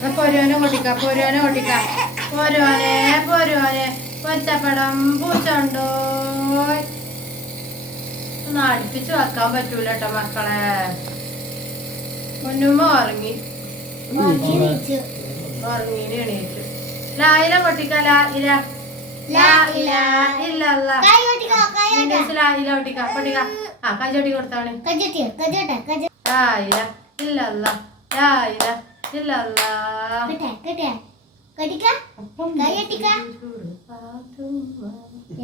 പൊരുവനെ ഓട്ടിക്ക പൊരുവനെ ഓട്ടിക്ക. പൊരുവനെ പൊരുവനെ. പൊറ്റപ്പടം പൂച്ചണ്ടോ? ഒന്ന് അടുപ്പിച്ച് വെക്കാൻ പറ്റൂല കേട്ടോ മക്കളെ. മുന്നുമ്മ ഉറങ്ങി. ഉറങ്ങി എണീറ്റു. ലായില പൊട്ടിക്ക ലാ ഇല ലാ ഇല ഇല്ല അല്ല ലാ ഇല പൊട്ടിക്ക. പൊട്ടിക്ക ആ കൈചൊട്ടി കൊടുത്താണ് ഇല്ല അല്ല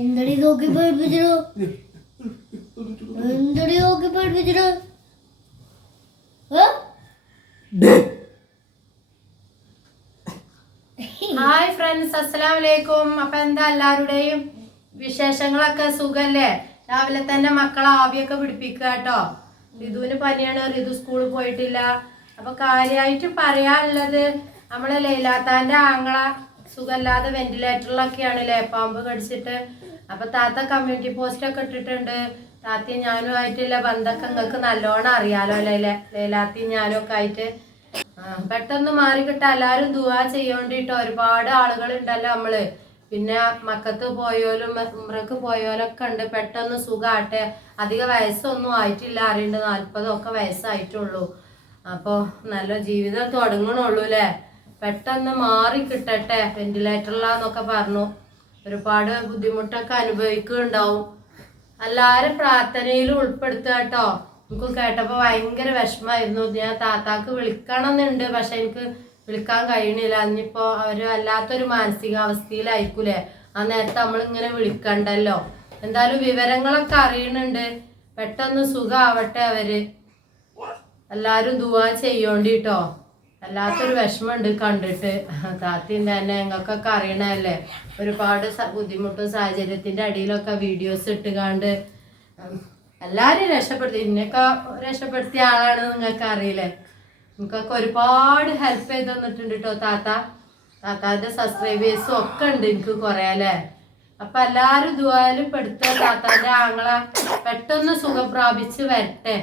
എന്തടി നോക്കി പേടിപ്പിച്ചിടോ? എന്തടി നോക്കി പേടിപ്പിച്ചിടോ? ഹായ് ഫ്രണ്ട്സ് അസ്സലാം വലൈക്കും അപ്പൊ എന്താ എല്ലാവരുടെയും വിശേഷങ്ങളൊക്കെ? സുഖല്ലേ? രാവിലെ തന്നെ മക്കളെ ആവിയൊക്കെ പിടിപ്പിക്കുക കേട്ടോ. ഋതുവിന് പനിയാണ് ഋതു സ്കൂളിൽ പോയിട്ടില്ല. അപ്പൊ കാര്യമായിട്ട് പറയാനുള്ളത് നമ്മളെ ലൈലാത്താന്റെ ആങ്ങള സുഖമില്ലാതെ വെന്റിലേറ്ററിലൊക്കെയാണ് ലേ പാമ്പ് കടിച്ചിട്ട്. അപ്പൊ താത്ത കമ്മ്യൂണിറ്റി പോസ്റ്റ് ഒക്കെ ഇട്ടിട്ടുണ്ട്. താത്തയും ഞാനും ആയിട്ടുള്ള ബന്ധമൊക്കെ നിങ്ങൾക്ക് നല്ലോണം അറിയാലോ ലൈല ലൈലാത്തിയും ഞാനും ഒക്കെ ആയിട്ട്. പെട്ടെന്ന് മാറി കിട്ടാൻ എല്ലാരും ദുവാ ചെയ്യോണ്ടിട്ടോ ഒരുപാട് ആളുകൾ ഉണ്ടല്ലോ നമ്മൾ. പിന്നെ മക്കത്ത് പോയോലും ഉമ്രക്ക് പോയോലൊക്കെ ഉണ്ട്. പെട്ടെന്ന് സുഖാട്ടെ. അധിക വയസ്സൊന്നും ആയിട്ടില്ല. അറിയണ്ട് ഒക്കെ വയസ്സായിട്ടുള്ളൂ. അപ്പോ നല്ല ജീവിതം തുടങ്ങണുള്ളൂ അല്ലേ പെട്ടെന്ന് മാറി കിട്ടട്ടെ. വെന്റിലേറ്ററിലാന്നൊക്കെ പറഞ്ഞു. ഒരുപാട് ബുദ്ധിമുട്ടൊക്കെ അനുഭവിക്കുന്നുണ്ടാവും. എല്ലാരും പ്രാർത്ഥനയിൽ ഉൾപ്പെടുത്തുക കേട്ടോ. എനിക്ക് കേട്ടപ്പോ ഭയങ്കര വിഷമായിരുന്നു ഞാൻ താത്താക്ക് വിളിക്കണം എന്നുണ്ട് പക്ഷെ എനിക്ക് വിളിക്കാൻ കഴിയണില്ല. അന്നിപ്പോ അവർ വല്ലാത്തൊരു മാനസികാവസ്ഥയിലായിരിക്കൂലേ? ആ നേരത്തെ നമ്മളിങ്ങനെ വിളിക്കണ്ടല്ലോ. എന്തായാലും വിവരങ്ങളൊക്കെ അറിയണുണ്ട്. പെട്ടെന്ന് സുഖാവട്ടെ അവർ. എല്ലാരും ദുവാ ചെയ്യോണ്ടിട്ടോ വല്ലാത്തൊരു വിഷമമുണ്ട് കണ്ടിട്ട്. താത്തിയും തന്നെ ഞങ്ങൾക്കൊക്കെ അറിയണല്ലേ ഒരുപാട് ബുദ്ധിമുട്ടും സാഹചര്യത്തിന്റെ അടിയിലൊക്കെ വീഡിയോസ് ഇട്ടുകാണ്ട് എല്ലാരും രക്ഷപ്പെടുത്തി. ഇന്നൊക്കെ രക്ഷപ്പെടുത്തിയ ആളാണ് നിങ്ങൾക്ക് അറിയില്ലേ നിങ്ങൾക്കൊക്കെ ഒരുപാട് ഹെൽപ്പ് ചെയ്ത് തന്നിട്ടുണ്ട് കേട്ടോ താത്ത. താത്താന്റെ സബ്സ്ക്രൈബേഴ്സും ഒക്കെ ഉണ്ട് എനിക്ക് കുറെ അല്ലേ അപ്പൊ എല്ലാരും ദുബായിലും പെടുത്ത താത്താന്റെ ആങ്ങളെ. പെട്ടെന്ന് സുഖം പ്രാപിച്ച് വരട്ടെ.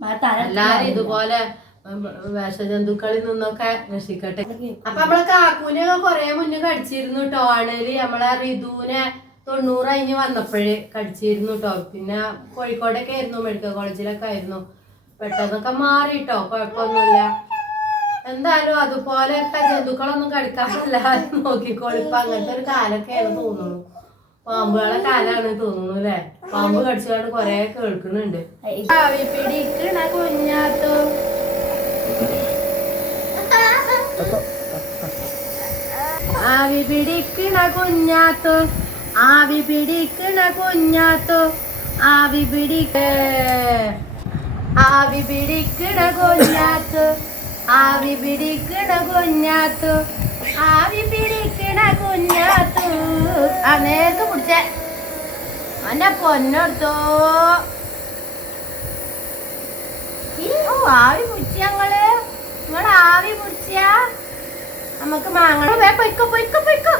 എല്ലാരും ഇതുപോലെ വേഷജന്തുക്കളിൽ നിന്നൊക്കെ രക്ഷിക്കട്ടെ. അപ്പൊ നമ്മളെ കാക്കൂനെ കൊറേ മുന്നേ കടിച്ചിരുന്നു കേട്ടോ ആണേൽ നമ്മളെ ഋതുവിനെ തൊണ്ണൂറ് കഴിഞ്ഞ് വന്നപ്പോഴേ കടിച്ചിരുന്നു കേട്ടോ പിന്നെ കോഴിക്കോടൊക്കെ ആയിരുന്നു മെഡിക്കൽ കോളേജിലൊക്കെ ആയിരുന്നു. പെട്ടെന്നൊക്കെ മാറി കേട്ടോ കുഴപ്പമൊന്നുമില്ല. എന്തായാലും അതുപോലെയൊക്കെ ജന്തുക്കളൊന്നും കടിക്കാറില്ല നോക്കിക്കോളിപ്പോ അങ്ങനത്തെ ഒരു കാലൊക്കെയാണ് തോന്നുന്നു. പാമ്പുകളെ കാലാണ് തോന്നുന്നു അല്ലെ? പാമ്പ് കടിച്ചുകൊണ്ട് കൊറേ കേൾക്കുന്നുണ്ട്. ആവി പിടിക്കണ കുഞ്ഞാത്തോ. ആവി പിടിക്കണ കുഞ്ഞാത്തോ. ആവി പിടിക്ക ആവി പിടിക്കണ കുഞ്ഞാത്തു. ആവി പിടിക്കണ കുഞ്ഞാത്തോ. ആവി പിടിക്കണ കുഞ്ഞാത്തോ. ആ പിടിച്ചേ അന്നെ പൊന്നെടുത്തോ ഓ ആവി പിടിച്ച ഞങ്ങൾ. നിങ്ങൾ ആവി പിടിച്ച നമുക്ക് മാങ്ങ പൊയ്ക്കോ പൊയ്ക്കോ പൊയ്ക്കോ.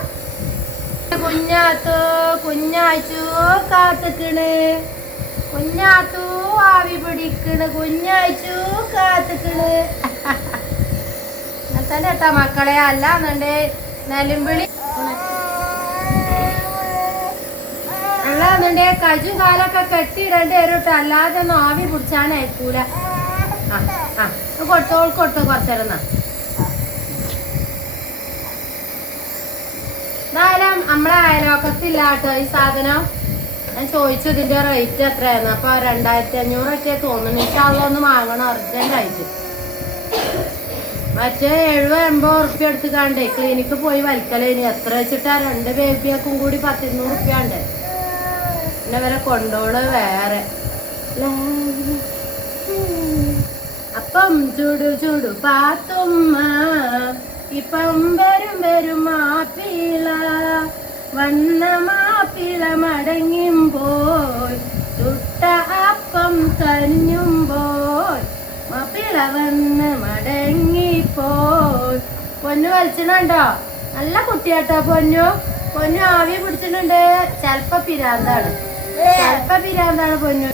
കുഞ്ഞാത്തു കുഞ്ഞാച്ചു കാത്തുക്കണ്. കുഞ്ഞാത്തു ആവി പിടിക്കണ്. കുഞ്ഞാച്ചു കാത്തുക്കണ്. അങ്ങനെ തന്നെ കേട്ടാ മക്കളെ. അല്ലാന്നുണ്ട് നെലുമ്പിളി അല്ലാന്നുണ്ടെ കജു കാലൊക്കെ കെട്ടിയിടേണ്ടി വരും കേട്ടോ അല്ലാതെ ഒന്നും ആവി പിടിച്ചാനയക്കൂല ആ ആ കൊടുത്തോൾ കൊടുത്തു കുറച്ചേരം എന്തായാലും നമ്മളെ അയലോക്കത്തില്ല കേട്ടോ ഈ സാധനം. ഞാൻ ചോദിച്ചു ഇതിന്റെ റേറ്റ് എത്രയായിരുന്നു അപ്പൊ രണ്ടായിരത്തി അഞ്ഞൂറൊക്കെ തോന്നുന്നു. ഇൻഷാള്ള ഒന്ന് വാങ്ങണം അർജന്റ് ആയിട്ട്. മറ്റേ എഴുപത് എൺപത് ഉറുപ്പ്യ എടുത്ത് കണ്ടേ ക്ലിനിക്ക് പോയി വലിക്കലേനി എത്ര വെച്ചിട്ടാ? രണ്ട് ബേബിയൊക്കെ കൂടി പത്തിരുന്നൂറ് ഉറുപ്പ്യ ഉണ്ട് പിന്നെ വരെ കൊണ്ടോൾ വേറെ. അപ്പം ചുടു ചുടു പാത്തുമ്മ ഇപ്പം വരും വരും മാപ്പിള. വന്ന മാപ്പിള മടങ്ങുമ്പോൾ ചുട്ട അപ്പം തരിഞ്ഞുമ്പോൾ മാപ്പിള വന്ന് മടങ്ങിപ്പോൾ പൊന്നു വലിച്ചിട്ടുണ്ടോ? നല്ല കുട്ടിയാട്ടോ പൊന്നു. പൊന്നു ആവി പിടിച്ചിട്ടുണ്ട്. ചിലപ്പോ പിരാന്താണ്. ചെലപ്പോ പിരാന്താണ് പൊന്നു.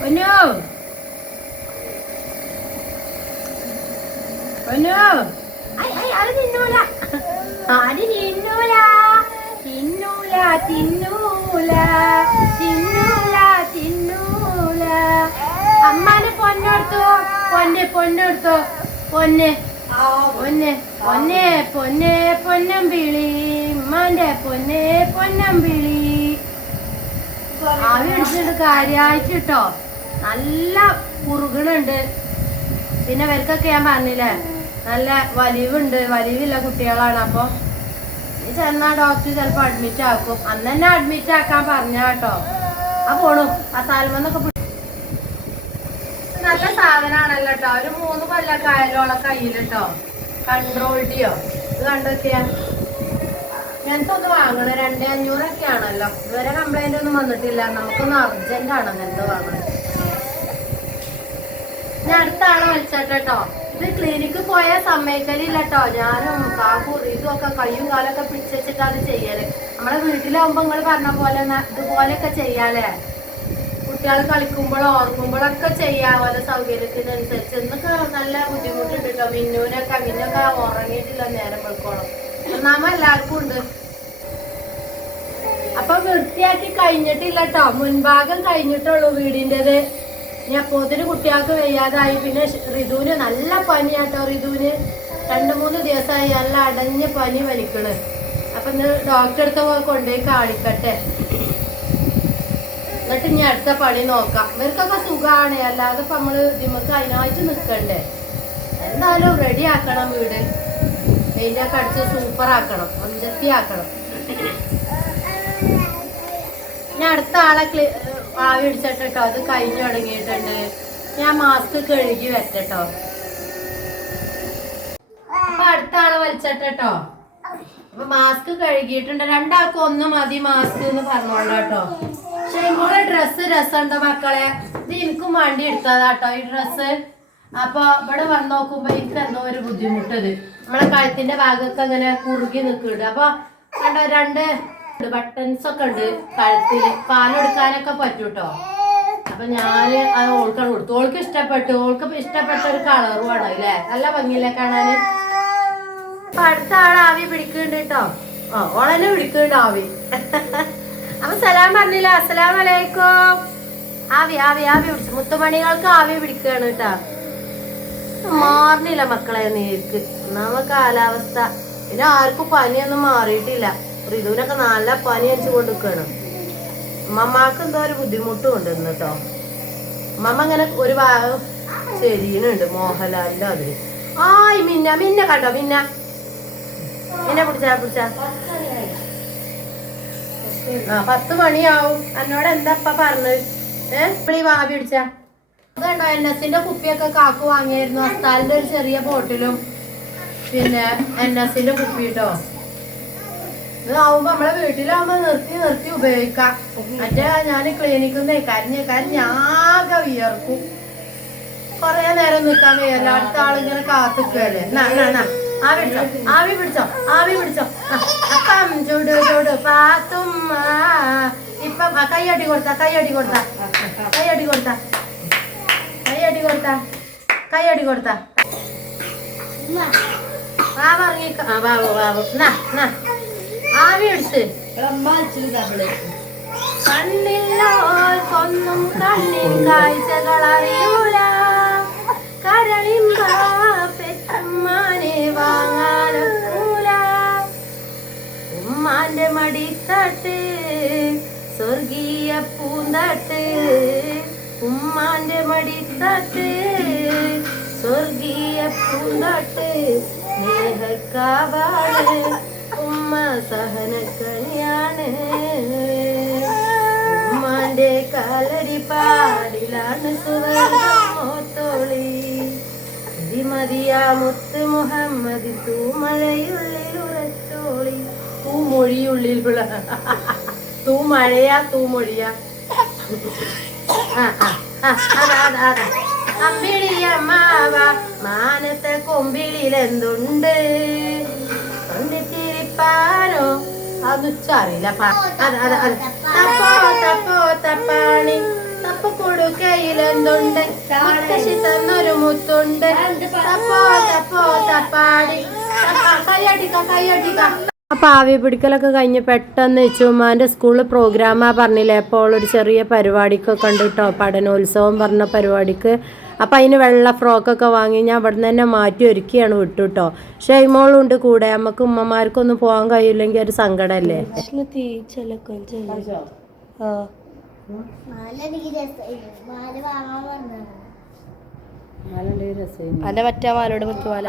പൊന്നു. പൊന്നു അത് തിന്നൂല. അത് തിന്നൂല. തിന്നൂല തിന്നൂല. തിന്നൂല തിന്നൂല. അമ്മാനെ പൊന്നെടുത്തു പൊന്നെ പൊന്നെടുത്തോ പൊന്നെ. പൊന്നെ പൊന്നെ പൊന്നെ പൊന്നമ്പിളി ഉമ്മാന്റെ പൊന്നെ പൊന്നമ്പിളി. ആവി പിടിച്ചിട്ട് കാര്യായിട്ട് കേട്ടോ നല്ല കുറുകണുണ്ട്. പിന്നെ ഇവർക്കൊക്കെ ഞാൻ പറഞ്ഞില്ലേ നല്ല വലിവുണ്ട് വലിവില്ല കുട്ടികളാണ്. അപ്പൊ നീ ചെന്നാ ഡോക്ടർ ചിലപ്പോ അഡ്മിറ്റ് ആക്കും. അന്ന് തന്നെ അഡ്മിറ്റ് ആക്കാൻ പറഞ്ഞ കേട്ടോ ആ പോണു. ആ സാൽമെന്നൊക്കെ നല്ല സാധനമാണല്ലോ കേട്ടോ ഒരു മൂന്ന് കൊല്ലൊക്കെ ആയാലോളെ കയ്യിലിട്ടോ കൺട്രോൾ ഡിയോ ഇത് കണ്ടൊക്കെയാ ഇങ്ങനത്തെ ഒന്ന് വാങ്ങണം. രണ്ടേ അഞ്ഞൂറൊക്കെ ആണല്ലോ. ഇതുവരെ കംപ്ലൈന്റ് ഒന്നും വന്നിട്ടില്ല. നമുക്കൊന്ന് അർജന്റ് ആണ് അങ്ങനത്തെ വാങ്ങണം. ഞാൻ അടുത്ത ആളെ ഇത് ക്ലിനിക്ക് പോയ സമ്മതിക്കലില്ല കേട്ടോ ഞാനും കാക്കും ഒക്കെ കയ്യും കാലൊക്കെ പിടിച്ചിട്ടാണ് ചെയ്യൽ. നമ്മളെ വീട്ടിലാവുമ്പോ നിങ്ങൾ പറഞ്ഞ പോലെ ഇതുപോലെയൊക്കെ ചെയ്യാലേ. കുട്ടികൾ കളിക്കുമ്പോഴോ ഓർക്കുമ്പോഴൊക്കെ ചെയ്യാവുന്ന സൗകര്യത്തിനനുസരിച്ച് ഇന്നൊക്കെ നല്ല ബുദ്ധിമുട്ടുണ്ട് കേട്ടോ മിന്നൂനൊക്കെ മിന്നൊക്കെ ഉറങ്ങിയിട്ടില്ല നേരം വെക്കോളം ഒന്നാമ എല്ലാവർക്കും ഉണ്ട്. അപ്പൊ വൃത്തിയാക്കി കഴിഞ്ഞിട്ടില്ല കേട്ടോ മുൻഭാഗം കഴിഞ്ഞിട്ടുള്ളൂ വീടിന്റെത്. ഞാൻ പൊതിന് കുട്ടികൾക്ക് വയ്യാതായി. പിന്നെ ഋതുവിന് നല്ല പനിയാട്ടോ ഋതുവിന് രണ്ട് മൂന്ന് ദിവസമായി നല്ല അടഞ്ഞ പനി വലിക്കണ്. അപ്പൊ ഇന്ന് ഡോക്ടറെ അടുത്ത് പോയി കൊണ്ടുപോയി കാണിക്കട്ടെ. എന്നിട്ട് ഇനി അടുത്ത പണി നോക്കാം. ഇവർക്കൊക്കെ സുഖമാണ് അല്ലാതെ ഇപ്പൊ നമ്മൾ നമുക്ക് അതിനായിട്ട് നിൽക്കണ്ടേ എന്തായാലും റെഡി ആക്കണം വീട്. പെയിന്റ് ഒക്കെ അടിച്ച് സൂപ്പർ ആക്കണം. അഞ്ചത്തി ആക്കണം. ഞാൻ അടുത്ത ആളെ ആവി അടിച്ചിട്ടോ അത് കഴിഞ്ഞു തുടങ്ങിയിട്ടുണ്ട്. ഞാൻ മാസ്ക് കഴുകി വെച്ചട്ടോ അപ്പൊ അടുത്ത ആളെ വലിച്ചിട്ടോ അപ്പൊ മാസ്ക് കഴുകിയിട്ടുണ്ട്. രണ്ടാൾക്കും ഒന്ന് മതി മാസ്ക് എന്ന് പറഞ്ഞോളൂ കേട്ടോ പക്ഷെ ഇങ്ങോട്ട് ഡ്രസ്സ് രസമുണ്ടോ മക്കളെ? ഇത് എനിക്കും വേണ്ടി എടുത്തതാട്ടോ ഈ ഡ്രസ്സ് അപ്പൊ ഇവിടെ വന്ന് നോക്കുമ്പോ എനിക്ക് എന്തോ ഒരു ബുദ്ധിമുട്ടത്. നമ്മളെ കഴുത്തിന്റെ ഭാഗമൊക്കെ ഇങ്ങനെ കുറുകി നിൽക്കുന്നുണ്ട് അപ്പൊ കണ്ടോ രണ്ട് ബട്ടൺസ് ഒക്കെ ഉണ്ട് കഴുത്തിൽ. പാലെടുക്കാനൊക്കെ പറ്റൂട്ടോ? അപ്പൊ ഞാൻ അത് ഓൾക്കാണ് കൊടുത്തു. ഓൾക്ക് ഇഷ്ടപ്പെട്ടു. ഓൾക്ക് ഇഷ്ടപ്പെട്ട ഒരു കളറുമാണ് അല്ലേ നല്ല ഭംഗിയില്ലേ കാണാന്? അടുത്ത ആൾ ആവി പിടിക്കുന്നുണ്ട് കേട്ടോ. ആ ഓളെന്നെ പിടിക്കുന്നുണ്ട് ആവി. അപ്പൊ സലാം പറഞ്ഞില്ല. അസ്സലാം വലൈക്കും ആവി ആവി ആവി പിടിച്ചു. മുത്തുമണികൾക്ക് ആവി പിടിക്കുകയാണ് കേട്ടാ മാറിനില്ല മക്കളെ നേരിക്ക്. ഒന്നാമ കാലാവസ്ഥ. പിന്നെ ആർക്കും പനിയൊന്നും മാറിയിട്ടില്ല. ഋതുവിനൊക്കെ നല്ല പനി അടിച്ചു കൊടുക്കുകയാണ് മമ്മാക്ക് എന്തോ ഒരു ബുദ്ധിമുട്ടും ഉണ്ട് ഇന്ന് കേട്ടോ മമ്മ ഇങ്ങനെ ഒരു ഭാഗം ചെരിയനുണ്ട് മോഹൻലാലിന്റെ അതിൽ ആയ് മിന്ന മിന്ന കണ്ടോ മിന്ന? മിന്ന പിടിച്ചാ പിടിച്ചാ. ആ പത്ത് മണിയാവും. എന്നോട് എന്താ പറഞ്ഞത്? ഏഹ് വാവി പിടിച്ച? അതുണ്ടോ എൻ എസിന്റെ കുപ്പിയൊക്കെ കാക്കു വാങ്ങിയായിരുന്നു. അസ്താലിന്റെ ഒരു ചെറിയ ബോട്ടിലും. പിന്നെ എൻ എസിന്റെ കുപ്പി കേട്ടോ ഇതാവുമ്പോ നമ്മളെ വീട്ടിലാവുമ്പോ നിർത്തി നിർത്തി ഉപയോഗിക്കാം. മറ്റേ ഞാൻ ക്ലിനിക്കിൽ നിന്ന് കരിഞ്ഞ് കരിഞ്ഞ് ആകെ വിയർക്കും. കൊറേ നേരം നിൽക്കാൻ വയ്യല്ല അടുത്ത ആളിങ്ങനെ കാത്തിക്കല്ലേ ആവി പിടിച്ചോ ആവി പിടിച്ചോ ആവി പിടിച്ചോ. അപ്പം ചുടു ചുടു പാത്തും ഇപ്പം കൈയടി കൊടുത്ത കൈയടി കൊടുത്ത. കൈയടി കൊടുത്ത. കൈയടി കൊടുത്ത. കൈയടി കൊടുത്ത. ആ ബാബു ബാബു നാ നാ ആവി പിടിച്ച്. കണ്ണില്ലോർക്കൊന്നും കണ്ണിൻ കാഴ്ചകൾ അറിയൂല കരളിമ്പ ഉമ്മാന്റെ മടിത്തട്ട് സ്വർഗീയ പൂന്തട്ട്. ഉമ്മാന്റെ മടിത്തട്ട് സ്വർഗീയ പൂന്തട്ട്. സ്നേഹക്കാവാണ് ഉമ്മ സഹനക്കണിയാണ് ഉമ്മാന്റെ കാലടി പാടിലാണ് സുവർഗമോത്തോളി മതിയാ മുത്ത് മുഹമ്മദ് ഉറച്ചോളി തൂമൊഴിയുള്ളിൽ ഉള്ള തൂ മഴയാ തൂ മൊഴിയാ. അമ്മാവ മാനത്തെ കൊമ്പിളിൽ എന്തുണ്ട് തൊണ്ടിത്തിരിപ്പാനോ അതൊന്നും അറിയില്ല അതെ അതെ അതെ. തപ്പോ കയ്യിലെന്തുണ്ട് മുത്തശ്ശി തന്നൊരു മുത്തുണ്ട്. തപ്പോ തപ്പോ തപ്പാടി തപ്പ- കൈയടിക്ക കൈയടിക്ക അപ്പൊ ആവി പിടിക്കലൊക്കെ കഴിഞ്ഞ് പെട്ടെന്ന് ചുമ്മാന്റെ സ്കൂളിൽ പ്രോഗ്രാമാ പറഞ്ഞില്ലേ? അപ്പോൾ ഒരു ചെറിയ പരിപാടിക്കൊക്കെ ഉണ്ട് കേട്ടോ പഠനോത്സവം പറഞ്ഞ പരിപാടിക്ക്. അപ്പൊ അതിന് വെള്ള ഫ്രോക്കൊക്കെ വാങ്ങി ഞാൻ അവിടെ നിന്ന് തന്നെ മാറ്റി ഒരുക്കിയാണ് വിട്ടു കേട്ടോ ഷെയ്മോളും ഉണ്ട് കൂടെ നമുക്ക് ഉമ്മമാർക്കൊന്നും പോകാൻ കഴിയില്ലെങ്കിൽ ഒരു സങ്കടമല്ലേ അല്ല മറ്റേ മാലോട് മുത്തുമാല